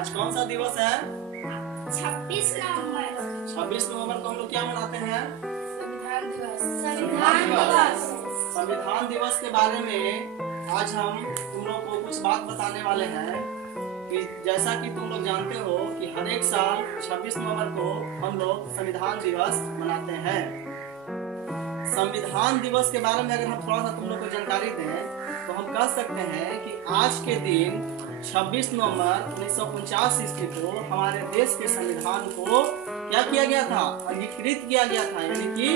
आज कौन सा दिवस है? 26 नवंबर। 26 नवंबर को हम लोग क्या मनाते हैं? संविधान दिवस। संविधान दिवस। संविधान दिवस के बारे में आज हम तुम लोग को कुछ बात बताने वाले हैं कि जैसा कि तुम लोग जानते हो कि हर एक साल 26 नवंबर को हम लोग संविधान दिवस मनाते हैं। संविधान दिवस के बारे में अगर हम थोड़ा सा तुम लोग को जानकारी दें तो हम कह सकते हैं कि आज के दिन 26 नवंबर 1949 ईस्वी को हमारे देश के संविधान को क्या किया गया था? अंगीकृत किया गया था, यानी कि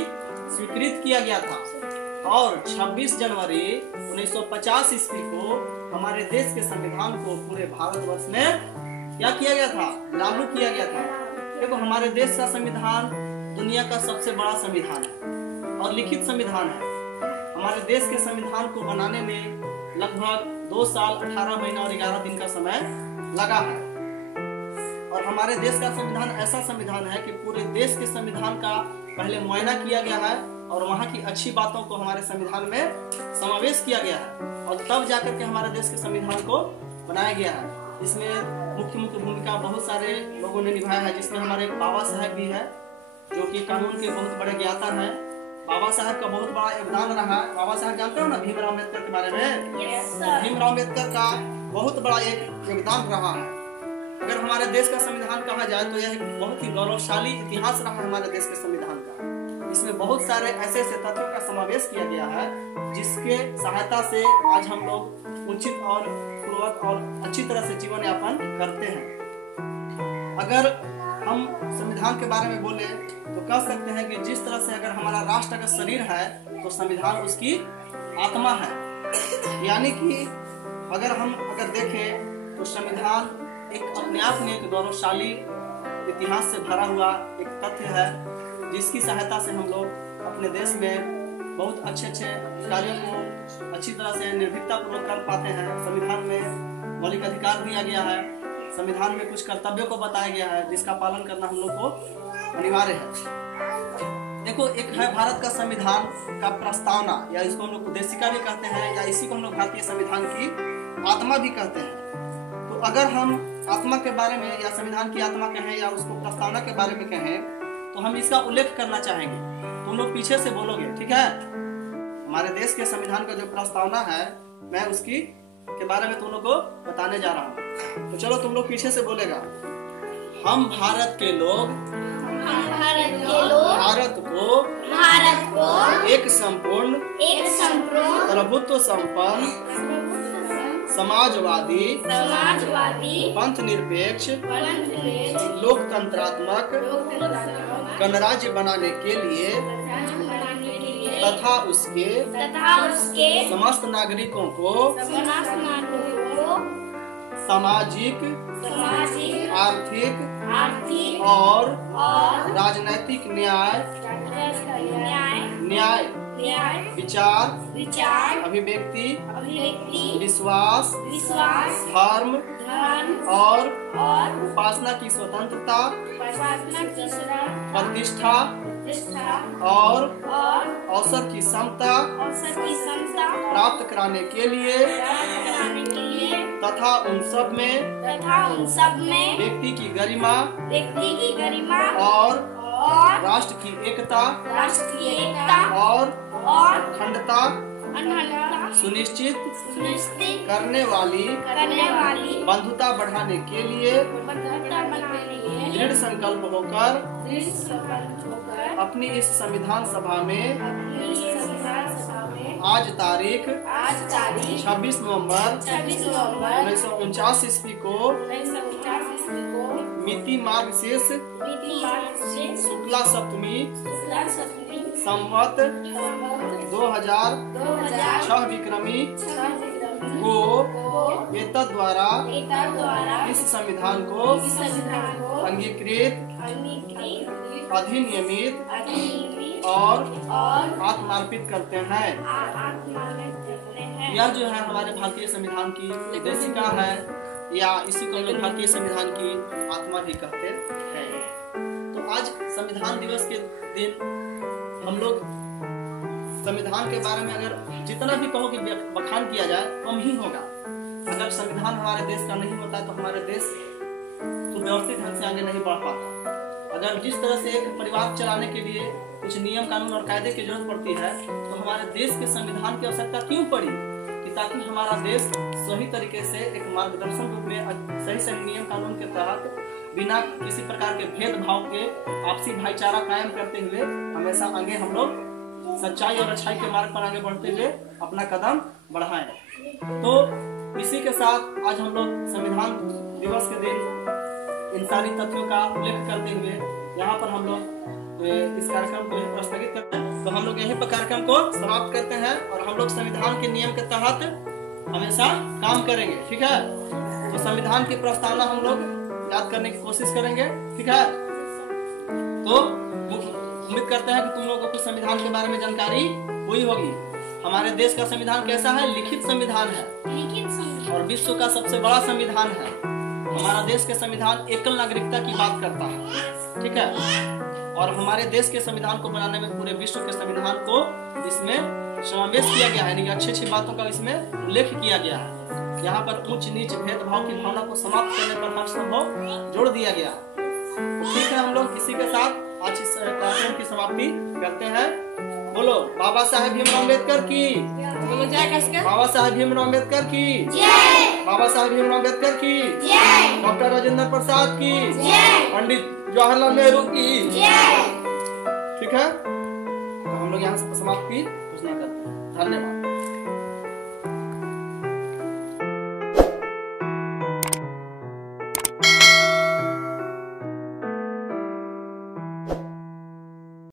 स्वीकृत किया गया था। और 26 जनवरी 1950 ईस्वी को हमारे देश के संविधान को पूरे भारतवर्ष में क्या किया गया था? लागू किया गया था। देखो, हमारे देश का संविधान दुनिया का सबसे बड़ा संविधान है और लिखित संविधान है। हमारे देश के संविधान को बनाने में लगभग 2 साल 18 महीना और 11 दिन का समय लगा है। और हमारे देश का संविधान ऐसा संविधान है कि पूरे देश के संविधान का पहले मुआयना किया गया है और वहाँ की अच्छी बातों को हमारे संविधान में समावेश किया गया है और तब जाकर के हमारे देश के संविधान को बनाया गया है। इसमें मुख्य भूमिका बहुत सारे लोगों ने निभाया है, जिसमें हमारे बाबा साहब भी है जो कि कानून के बहुत बड़े ज्ञाता हैं। बाबा साहब का बहुत बड़ा योगदान रहा है। बाबा साहब जानते हो ना भीमराव अम्बेडकर के बारे में? भीमराव अम्बेडकर का बहुत बड़ा एक योगदान रहा है। अगर हमारे देश का संविधान कहा जाए तो यह एक बहुत ही गौरवशाली इतिहास रहा है हमारे देश के संविधान का। इसमें बहुत सारे ऐसे तथ्यों का समावेश किया गया है जिसके सहायता से आज हम लोग उचित और पूर्वक और अच्छी तरह से जीवन यापन करते हैं। अगर हम संविधान के बारे में बोले तो कह सकते हैं कि जिस तरह से अगर हमारा राष्ट्र का शरीर है तो संविधान उसकी आत्मा है। यानी कि अगर देखें तो संविधान एक अपने आप में एक गौरवशाली इतिहास से भरा हुआ एक तथ्य है, जिसकी सहायता से हम लोग अपने देश में बहुत अच्छे कार्यों को अच्छी तरह से निर्भीकता पूर्वक कर पाते हैं। संविधान में मौलिक अधिकार दिया गया है, संविधान में कुछ कर्तव्यों को बताया गया है जिसका पालन करना हम लोग को अनिवार्य है। देखो, एक है भारत का संविधान का प्रस्तावना, या इसको हम लोग उद्देशिका भी कहते हैं, या इसी को हम लोग भारतीय संविधान की आत्मा भी कहते हैं। तो अगर हम आत्मा के बारे में या संविधान की आत्मा कहें या उसको प्रस्तावना के बारे में कहें तो हम इसका उल्लेख करना चाहेंगे। तुम लोग पीछे से बोलोगे, ठीक है? हमारे देश के संविधान का जो प्रस्तावना है मैं उसकी के बारे में तुम लोग को बताने जा रहा हूँ। तो चलो तुम लोग पीछे से बोलेगा। हम भारत के लोग भारत को एक संपूर्ण प्रभुत्व संपन्न समाजवादी पंथ निरपेक्ष लोकतंत्रात्मक गणराज्य बनाने के लिए तथा उसके समस्त नागरिकों को सामाजिक आर्थिक और राजनैतिक न्याय विचार अभिव्यक्ति विश्वास धर्म और उपासना की स्वतंत्रता प्रतिष्ठा और अवसर की समता प्राप्त कराने के लिए तथा उन सब में व्यक्ति की गरिमा और राष्ट्र की एकता और अखंडता सुनिश्चित करने वाली बंधुता बढ़ाने के लिए दृढ़ संकल्प होकर अपनी इस संविधान सभा में आज तारीख 26 नवंबर 1949 ईस्वी को मिति मार्गशीर्ष शुक्ला सप्तमी संवत 2006 विक्रमी को एतद द्वारा इस संविधान को अंगीकृत अधिनियमित और आत्मार्पित करते हैं। यह जो है हमारे भारतीय संविधान की उद्देशिका है, या इसी को हम लोग भारतीय संविधान की आत्मा भी कहते हैं। तो आज संविधान दिवस के दिन हम लोग संविधान के बारे में अगर जितना भी कहो कि बखान किया जाए कम ही होगा। अगर संविधान हमारे देश का नहीं होता तो हमारे देश व्यवस्थित ढंग से आगे नहीं बढ़ पाता। अगर जिस तरह से एक परिवार चलाने के लिए कुछ नियम कानून और कायदे की जरूरत पड़ती है, तो हमारे देश के संविधान की आवश्यकता क्यों पड़ी, कि ताकि हमारा देश सही तरीके से एक मार्गदर्शन रूप में सही सही नियम कानून के तहत बिना किसी प्रकार के भेदभाव के आपसी भाईचारा कायम करते हुए हमेशा आगे हम लोग सच्चाई और अच्छाई के मार्ग पर आगे बढ़ते हुए अपना कदम बढ़ाएं। तो इसी के साथ आज हम लोग संविधान दिवस के दिन इन सारी तथ्यों का उल्लेख करते हुए यहाँ पर हम लोग इस कार्यक्रम को स्थगित करते हैं। तो हम लोग यहीं पर कार्यक्रम को समाप्त करते हैं और हम लोग संविधान के नियम के तहत हमेशा काम करेंगे, ठीक है। तो संविधान की प्रस्तावना हम लोग याद करने की कोशिश करेंगे, ठीक है। तो उम्मीद करते हैं कि तुम लोगों को संविधान के बारे में जानकारी हुई होगी। हमारे देश का संविधान कैसा है? लिखित संविधान है, लिखित संविधान और विश्व का सबसे बड़ा संविधान है। हमारा देश के संविधान एकल नागरिकता की बात करता है, ठीक है। और हमारे देश के संविधान को बनाने में पूरे विश्व के संविधान को इसमें समावेश किया गया है, यानी अच्छी अच्छी बातों का इसमें उल्लेख किया गया है। यहाँ पर ऊंच नीच भेदभाव की भावना को समाप्त करने पर हर संभव जोड़ दिया गया। तो ठीक है, हम लोग इसी के साथ आज इस कार्यक्रम की समाप्ति करते हैं। बोलो बाबा साहेब भीमराव अम्बेडकर की, बाबा साहेब भीमराव अम्बेडकर की, बाबा साहेब भीमराव अम्बेडकर की, डॉक्टर राजेंद्र प्रसाद की, पंडित जवाहरलाल नेहरू की, ठीक है। तो हम लोग यहाँ से समाप्ति घोषणा करते हैं। धन्यवाद।